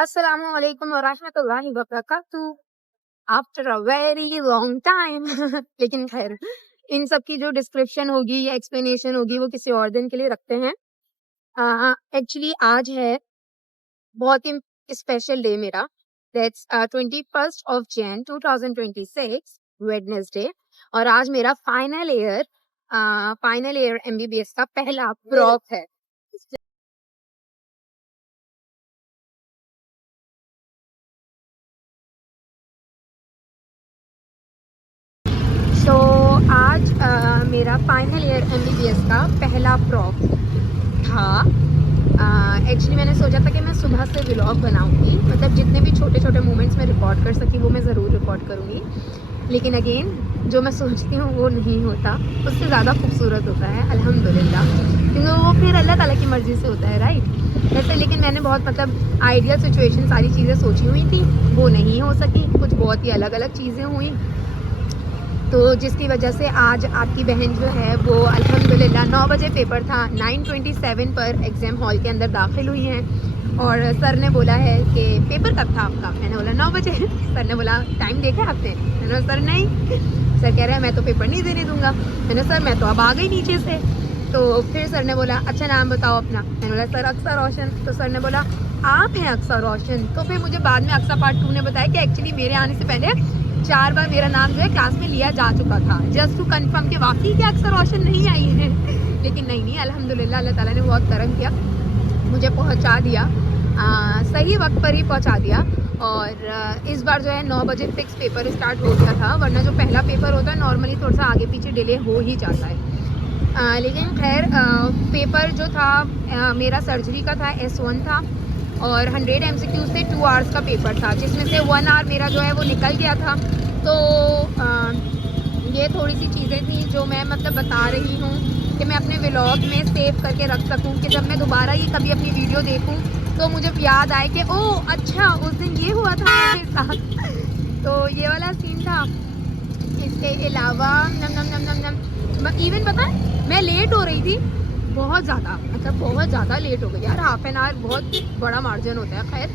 अस्सलामुअलैकुम वरहमतुल्लाहि वबरकातुहू। After a very long time लेकिन खैर इन सब की जो डिस्क्रिप्शन होगी या एक्सप्लेनेशन होगी वो किसी और दिन के लिए रखते हैं। एक्चुअली आज है बहुत ही स्पेशल डे मेरा। That's 21 Jan 2026 Wednesday. और आज मेरा फाइनल ईयर MBBS का पहला प्रॉप है। तो आज मेरा फाइनल ईयर MBBS का पहला प्रॉप था। एक्चुअली मैंने सोचा था कि मैं सुबह से व्लॉग बनाऊंगी, मतलब जितने भी छोटे छोटे मोमेंट्स मैं रिकॉर्ड कर सकी वो मैं ज़रूर रिकॉर्ड करूंगी। लेकिन अगेन जो मैं सोचती हूँ वो नहीं होता, उससे ज़्यादा खूबसूरत होता है अल्हम्दुलिल्लाह, क्योंकि वो फिर अल्लाह ताला की मर्ज़ी से होता है, राइट। ऐसे लेकिन मैंने बहुत मतलब आइडियल सिचुएशन सारी चीज़ें सोची हुई थी, वो नहीं हो सकी, कुछ बहुत ही अलग अलग चीज़ें हुई। तो जिसकी वजह से आज आपकी बहन जो है वो अल्हम्दुलिल्लाह 9 बजे पेपर था, 9:27 पर एग्ज़ाम हॉल के अंदर दाखिल हुई हैं। और सर ने बोला है कि पेपर कब था आपका? मैंने बोला 9 बजे। सर ने बोला टाइम देखा आपने? मैंने बोला सर नहीं। सर कह रहे हैं मैं तो पेपर नहीं देने दूंगा। मैंने सर मैं तो अब आ गई नीचे से। तो फिर सर ने बोला अच्छा नाम बताओ अपना। मैंने बोला सर अक्सर रोशन। तो सर ने बोला आप हैं अक्सर रोशन। तो फिर मुझे बाद में अक्सर पार्ट 2 ने बताया कि एक्चुअली मेरे आने से पहले 4 बार मेरा नाम जो है क्लास में लिया जा चुका था, जस्ट टू कंफर्म कि वाकई के अक्सर रोशन नहीं आई है। लेकिन नहीं अल्हम्दुलिल्लाह अल्लाह ताला ने बहुत करम किया, मुझे पहुंचा दिया, सही वक्त पर ही पहुंचा दिया। और इस बार जो है 9 बजे फिक्स पेपर स्टार्ट हो गया था, वरना जो पहला पेपर होता है नॉर्मली थोड़ा सा आगे पीछे डिले हो ही जाता है। लेकिन खैर पेपर जो था मेरा सर्जरी का था, S1 था और 100 MCQ से 2 आवर्स का पेपर था, जिसमें से 1 आवर मेरा जो है वो निकल गया था। तो ये थोड़ी सी चीज़ें थी जो मैं मतलब बता रही हूँ कि मैं अपने व्लॉग में सेव करके रख सकूँ, कि जब मैं दोबारा ये कभी अपनी वीडियो देखूँ तो मुझे याद आए कि ओह अच्छा उस दिन ये हुआ था मेरे साथ। तो ये वाला सीन था। इसके अलावा नम नम नम नम नम इवन पता है मैं लेट हो रही थी बहुत ज़्यादा, मतलब बहुत ज़्यादा लेट हो गई यार। हाफ एन आवर बहुत बड़ा मार्जिन होता है। खैर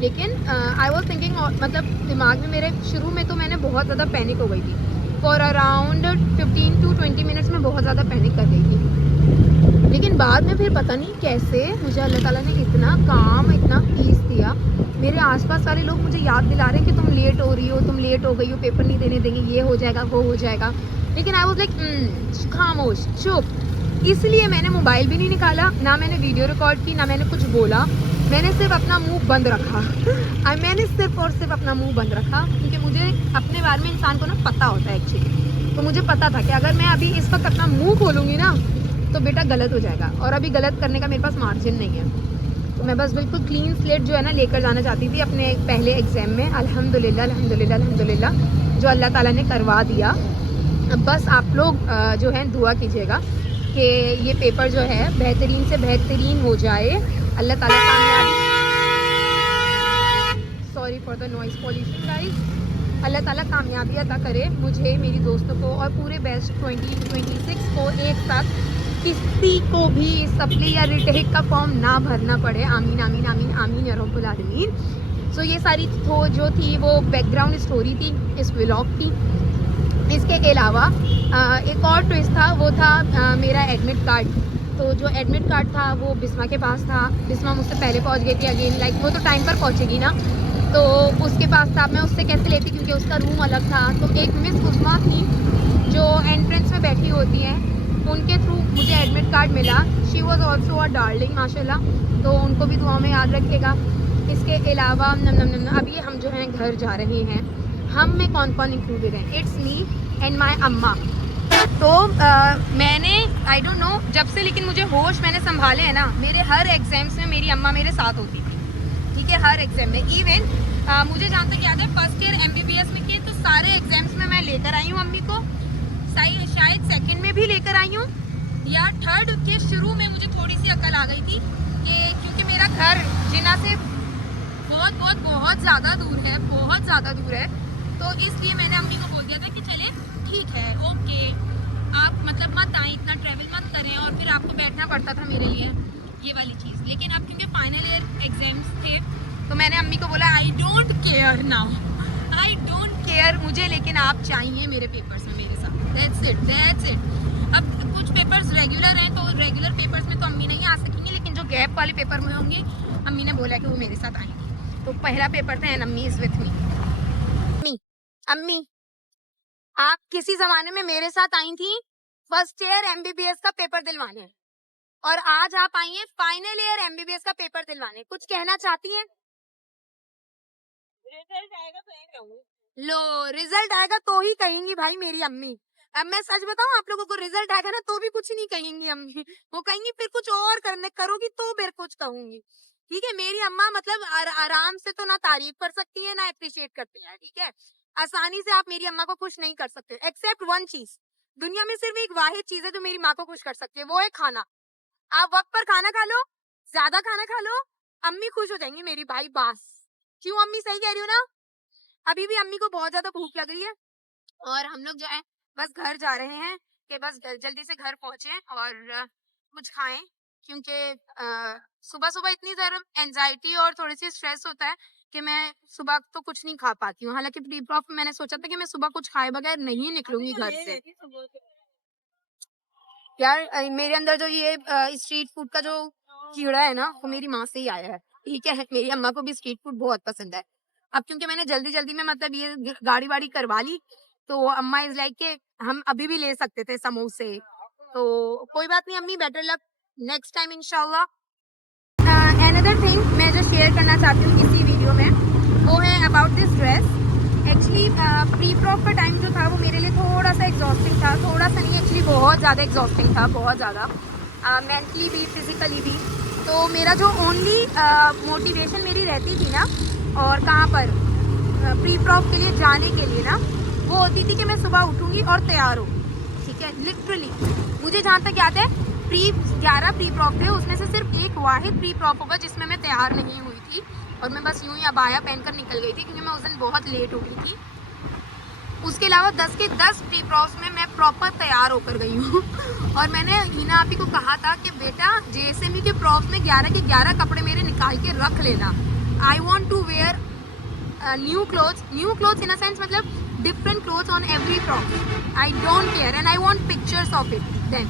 लेकिन आई वॉज थिंकिंग, मतलब दिमाग में मेरे शुरू में तो मैंने बहुत ज़्यादा पैनिक हो गई थी। फॉर अराउंड 15 to 20 मिनट्स में बहुत ज़्यादा पैनिक कर गई थी। लेकिन बाद में फिर पता नहीं कैसे मुझे अल्लाह ताला ने इतना काम, इतना पीस दिया। मेरे आसपास वाले लोग मुझे याद दिला रहे हैं कि तुम लेट हो रही हो, तुम लेट हो गई हो, पेपर नहीं देने देंगे, ये हो जाएगा वो हो जाएगा। लेकिन आई वॉज लाइक खामोश चुप। इसलिए मैंने मोबाइल भी नहीं निकाला, ना मैंने वीडियो रिकॉर्ड की, ना मैंने कुछ बोला। मैंने सिर्फ अपना मुंह बंद रखा। मैंने सिर्फ और सिर्फ अपना मुंह बंद रखा, क्योंकि मुझे अपने बारे में इंसान को ना पता होता है एक्चुअली। तो मुझे पता था कि अगर मैं अभी इस वक्त अपना मुंह खोलूँगी ना तो बेटा गलत हो जाएगा, और अभी गलत करने का मेरे पास मार्जिन नहीं है। तो मैं बस बिल्कुल क्लीन स्लेट जो है ना लेकर जाना चाहती थी अपने पहले एग्ज़ाम में। अल्हम्दुलिल्लाह अल्हम्दुलिल्लाह अल्हम्दुलिल्लाह जो अल्लाह ताला ने करवा दिया। अब बस आप लोग जो है दुआ कीजिएगा कि ये पेपर जो है बेहतरीन से बेहतरीन हो जाए। अल्लाह ताला कामयाबी, sorry for the noise pollution guys, Allah ताला कामयाबी अता करे मुझे, मेरी दोस्तों को और पूरे बैच 2026 को एक साथ किसी को भी सप्ली या रिटेक का फॉर्म ना भरना पड़े। आमीन आमीन आमीन आमीन या रब्बुल आलमीन। सो ये सारी जो थी वो बैकग्राउंड स्टोरी थी इस व्लॉग की। इसके अलावा एक और ट्विस्ट था, वो था मेरा एडमिट कार्ड। तो जो एडमिट कार्ड था वो बिस्मा के पास था। बिस्मा मुझसे पहले पहुंच गई थी, अगेन लाइक वो तो टाइम पर पहुंचेगी ना, तो उसके पास था। मैं उससे कैसे लेती, क्योंकि उसका रूम अलग था। तो एक मिस उस्मा थी जो एंट्रेंस में बैठी होती हैं, उनके थ्रू मुझे एडमिट कार्ड मिला। She was also a darling माशाल्लाह, तो उनको भी दुआ में याद रखिएगा। इसके अलावा अभी हम जो हैं घर जा रहे हैं। हम में कौन कौन इंक्लूडेड है? इट्स मी एंड माई अम्मा। तो मैंने आई डोंट नो जब से, लेकिन मुझे होश मैंने संभाले हैं ना, मेरे हर एग्जाम्स में मेरी अम्मा मेरे साथ होती थी, ठीक है, हर एग्जाम में। इवन मुझे जहाँ तक याद है फर्स्ट ईयर MBBS में किए तो सारे एग्जाम्स में मैं लेकर आई हूँ अम्मी को। शायद सेकंड में भी लेकर आई हूँ, या थर्ड के शुरू में मुझे थोड़ी सी अकल आ गई थी कि क्योंकि मेरा घर जिना से बहुत बहुत बहुत ज़्यादा दूर है, बहुत ज़्यादा दूर है। तो इसलिए मैंने अम्मी को बोल दिया था कि चले ठीक है ओके, आप मतलब मत आए, इतना ट्रैवल मत करें, और फिर आपको बैठना पड़ता था मेरे लिए ये वाली चीज़। लेकिन अब क्योंकि फाइनल ईयर एग्जाम्स थे तो मैंने अम्मी को बोला आई don't care now, I don't care, मुझे लेकिन आप चाहिए मेरे पेपर्स में मेरे साथ, दैट्स इट, दैट्स इट। अब कुछ पेपर्स रेगुलर हैं तो रेगुलर पेपर्स में तो अम्मी नहीं आ सकेंगी, लेकिन जो गैप वाले पेपर में होंगे अम्मी ने बोला कि वो मेरे साथ आएंगी। तो पहला पेपर था एंड अम्मी इज विथ मी। अम्मी, अम्मी आप किसी जमाने में मेरे साथ आई थी फर्स्ट ईयर एमबीबीएस का पेपर दिलवाने, और आज आप आई हैं फाइनल ईयर एमबीबीएस का पेपर दिलवाने, कुछ कहना चाहती हैं? रिजल्ट आएगा तो ही कहूंगी। लो, रिजल्ट आएगा तो ही कहेंगी भाई मेरी अम्मी। अब मैं सच बताऊं आप लोगों को, रिजल्ट आएगा ना तो भी कुछ नहीं कहेंगी अम्मी, वो कहेंगी फिर कुछ और करने करोगी तो फिर कुछ कहूंगी। ठीक है, मेरी अम्मा मतलब आराम से तो ना तारीफ कर सकती है ना अप्रिशिएट करती है। ठीक है, आसानी से आप मेरी अम्मा को खुश नहीं कर सकते, एक्सेप्ट वन चीज, दुनिया में सिर्फ एक वाहिद चीज है जो मेरी माँ को खुश कर सकती है, वो है खाना। आप वक्त पर खाना खा लो, ज्यादा खाना खा लो, अम्मी खुश हो जाएंगी मेरी भाई, बस। क्यों अम्मी, सही कह रही हूँ ना? अभी भी अम्मी को बहुत ज्यादा भूख लग रही है और हम लोग जो है बस घर जा रहे हैं कि बस जल्दी से घर पहुंचे और कुछ खाएं, क्योंकि सुबह सुबह इतनी ज्यादा एंजाइटी और थोड़ी सी स्ट्रेस होता है कि मैं सुबह तो कुछ नहीं खा पाती हूँ। हालांकि प्री प्रॉफ में मैंने सोचा था कि मैं सुबह कुछ खाए बगैर नहीं निकलूंगी घर से। यार मेरे अंदर जो ये स्ट्रीट फूड का जो कीड़ा है ना, वो मेरी माँ से ही आया है। ठीक है, मेरी अम्मा को भी स्ट्रीट फूड बहुत पसंद है। अब क्योंकि मैंने जल्दी जल्दी में मतलब ये गाड़ी वाड़ी करवा ली, तो अम्मा इज लाइक के हम अभी भी ले सकते थे समोसे, तो कोई बात नहीं अम्मी, बेटर लक नेक्स्ट टाइम इंशाल्लाह। अनदर थिंग मैं जो शेयर करना चाहती हूँ इसी वीडियो में, वो है about this dress. Actually pre prof का टाइम जो था वो मेरे लिए थोड़ा सा एग्जॉस्टिंग था, थोड़ा सा नहीं एक्चुअली बहुत ज़्यादा एग्जॉस्टिंग था, बहुत ज़्यादा मेंटली भी फिजिकली भी। तो मेरा जो ओनली मोटिवेशन मेरी रहती थी ना, और कहाँ पर प्री प्रॉफ के लिए जाने के लिए ना, वो होती थी कि मैं सुबह उठूँगी और तैयार हूँ। ठीक है, लिटरली मुझे जहाँ तक याद है 11 प्री प्रॉप थे, उसमें से सिर्फ एक वाहिद प्री प्रॉप होगा जिसमें मैं तैयार नहीं हुई थी और मैं बस यूं ही अबाया पहनकर निकल गई थी, क्योंकि मैं उस दिन बहुत लेट हो गई थी। उसके अलावा 10 के 10 प्री प्रॉप्स में मैं प्रॉपर तैयार होकर गई हूँ और मैंने हिना आपी को कहा था कि बेटा जेएसएमई के प्रॉप्स में 11 के 11 कपड़े मेरे निकाल के रख लेना। I want to wear new clothes in a sense, मतलब different clothes on every prop. I don't care and I want pictures of it then.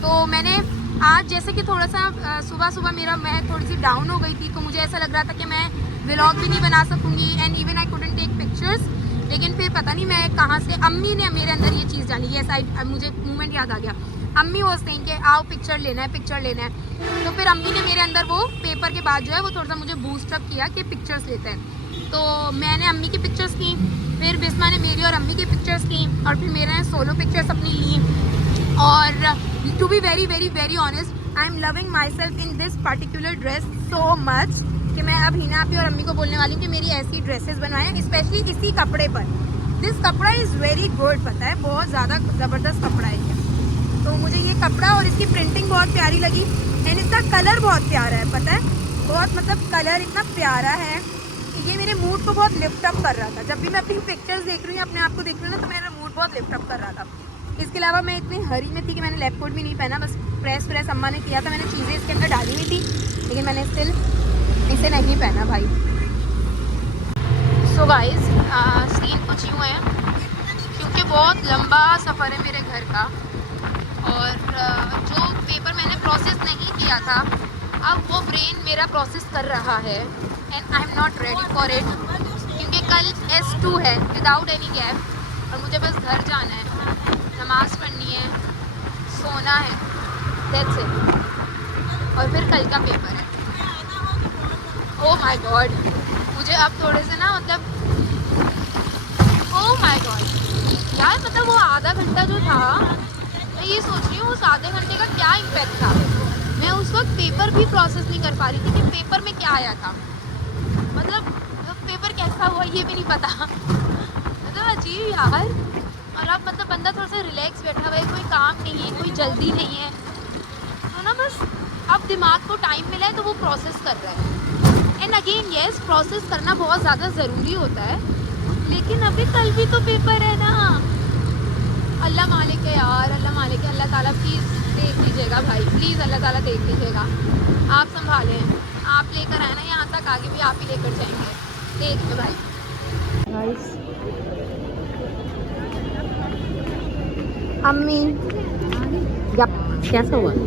तो मैंने आज जैसे कि थोड़ा सा सुबह सुबह मैं थोड़ी सी डाउन हो गई थी, तो मुझे ऐसा लग रहा था कि मैं व्लॉग भी नहीं बना सकूंगी and even I couldn't take pictures. लेकिन फिर पता नहीं मैं कहाँ से अम्मी ने मेरे अंदर ये चीज़ डाली, ऐसा मुझे मोमेंट याद आ गया। अम्मी वो सेइंग कि आओ पिक्चर लेना है, पिक्चर लेना है। तो फिर अम्मी ने मेरे अंदर वो पेपर के बाद जो है वो थोड़ा सा मुझे बूस्ट अप किया कि पिक्चर्स लेते हैं। तो मैंने अम्मी की पिक्चर्स की, फिर बिस्मा ने मेरी और अम्मी की पिक्चर्स की, और फिर मेरे सोलो पिक्चर्स अपनी ली। और to be very very very honest, I am loving myself in this particular dress so much कि मैं अब हिना आपी और अम्मी को बोलने वाली हूँ कि मेरी ऐसी ड्रेसेस बनवाएं, स्पेशली इसी कपड़े पर। दिस कपड़ा इज़ वेरी गुड, पता है बहुत ज़्यादा ज़बरदस्त कपड़ा है ये। तो मुझे ये कपड़ा और इसकी प्रिंटिंग बहुत प्यारी लगी एंड इसका कलर बहुत प्यारा है, पता है बहुत, मतलब कलर इतना प्यारा है कि ये मेरे मूड को बहुत लिफ्ट अप कर रहा था। जब भी मैं अपनी पिक्चर्स देख रही हूँ, अपने आप को देख रही हूँ ना, तो मेरा मूड बहुत लिफ्ट अप कर रहा था। इसके अलावा मैं इतनी हरी में थी कि मैंने लैब कोट भी नहीं पहना, बस प्रेस अम्मा ने किया था, मैंने चीज़ें इसके अंदर डाली हुई थी, लेकिन मैंने स्टिल इसे नहीं पहना भाई। सो गाइस सीन कुछ यूँ है, क्योंकि बहुत लंबा सफ़र है मेरे घर का, और जो पेपर मैंने प्रोसेस नहीं किया था अब वो ब्रेन मेरा प्रोसेस कर रहा है and I am not ready for it, क्योंकि कल S2 है विदाउट एनी गैप और मुझे बस घर जाना है, नमाज़ पढ़नी है, सोना है, दैट्स इट, और फिर कल का पेपर है। ओह माय गॉड, मुझे अब थोड़े से ना मतलब ओह माय गॉड यार, मतलब वो आधा घंटा जो था, मैं ये सोच रही हूँ उस आधे घंटे का क्या इम्पैक्ट था। मैं उस वक्त पेपर भी प्रोसेस नहीं कर पा रही थी कि पेपर में क्या आया था, मतलब पेपर कैसा हुआ ये भी नहीं पता मतलब अजीब यार। और अब मतलब बंदा थोड़ा सा रिलैक्स बैठा हुआ है, कोई काम नहीं है, कोई जल्दी नहीं है, तो ना बस अब दिमाग को टाइम मिला है तो वो प्रोसेस कर रहा है। एंड अगेन येस, प्रोसेस करना बहुत ज़्यादा ज़रूरी होता है, लेकिन अभी कल भी तो पेपर है ना। अल्लाह मालिक है यार, अल्लाह मालिक है, अल्लाह ताला प्लीज़ देख लीजिएगा भाई, प्लीज़ अल्लाह ताला देख लीजिएगा। आप संभालें, आप लेकर आए ना यहाँ तक, आगे भी आप ही लेकर जाएंगे। देखिए भाई अम्मी, यप, कैसा हुआ?